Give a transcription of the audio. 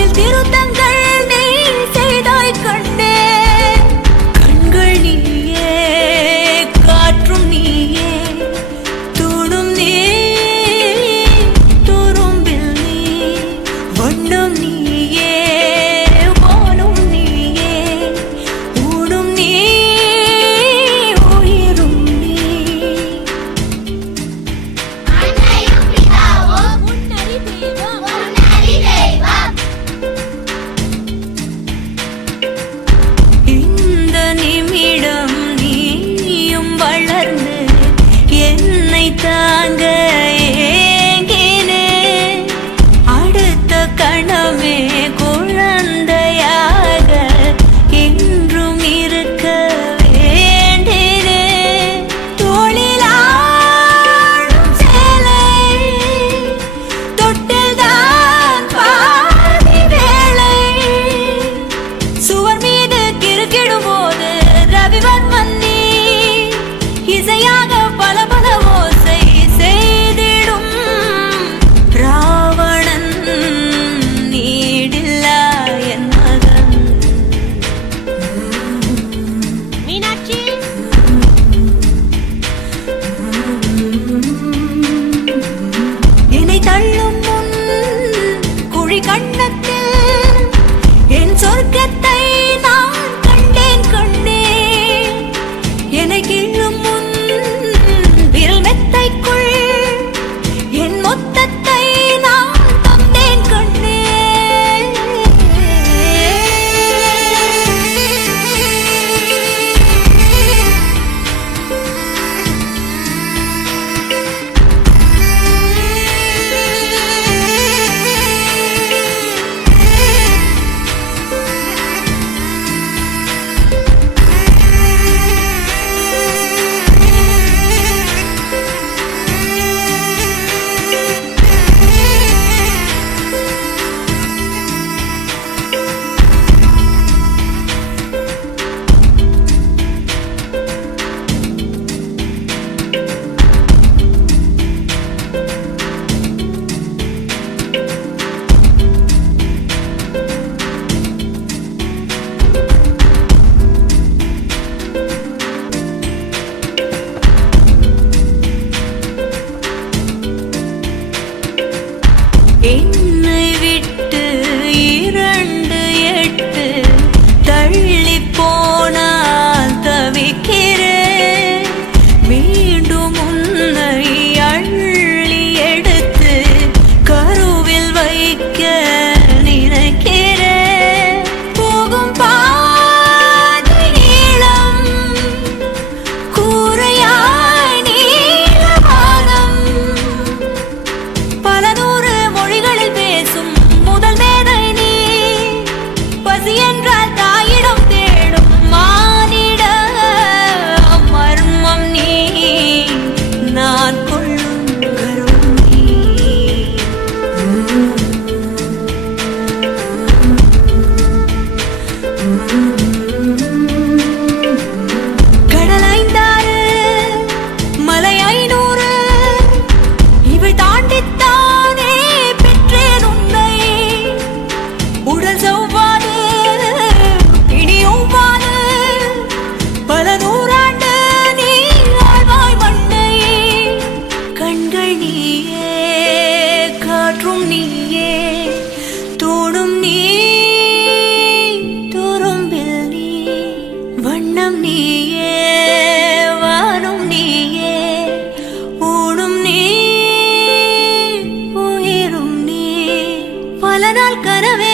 அதில் திருத்தங்கள் நீ செய்தாய் கண்ணே. கண்கள் நீயே, காற்றும் நீயே, தூணும் நீ, துரும்பில் நீ, வண்ணம் நீயே, வானும் நீயே, ஊடும் நீ, உயிரும் நீ. இந்த நிமிடம் நீயும் வளர்ந்து என்னை தாங்க ஏங்கினே. அடுத்த கணமே குழந்தையாக என்றும் இருக்க வேண்டினே. தோளிலாடும் சேலை தொட்டில்தான் பாதி வேளை. சுவர் மீது கிறுக்கிடும் போது ரவிவர்மன் நீ இசையாக பல பல ஓசை செய்திடும் ராவணன் நீடில்லா என் மகன். மீனாட்சி என்னை தள்ளும் முன் குழி கண்ணத்தில் என் சொர்க்கத்தை நான் கண்டேன் கண்ணே. என்னை கிள்ளும் முன் விரல் மெத்தைக்குள் என் மொத்தத்தை நான் தந்தேன் கண்ணே. என்னை விட்டு 2 தள்ளி போனால் தவிக்கிறேன். மீண்டும் உன்னை அள்ளி எடுத்து கருவில் வைக்க நினைக்கிறேன். போகும் பாதை நீளம், கூரையாய் நீலவானம், பல நூறு மொழிகளில் பேசும் முதல் மேதை நீ. பசி என்றால் தாயிடம் தேடும் மானிட மர்மம் நீ. நான் கொள்ளும் கருணை நீ. கடல் 5 மலை 500 இவை தாண்டித்தானே பெற்றேன் உன்னை. உடல் செவ்வாது இனியொவ்வாது பல நூறாண்டு நீ ஆழ்வாய் மண்ணை. கண்கள் நீயே, காற்றும் நீயே, தூணும் நீ, துரும்பில் நீ, வண்ணம் நீயே, வானும் நீயே, ஊடும் நீ, உயிரும் நீ. பல நாள் கனவே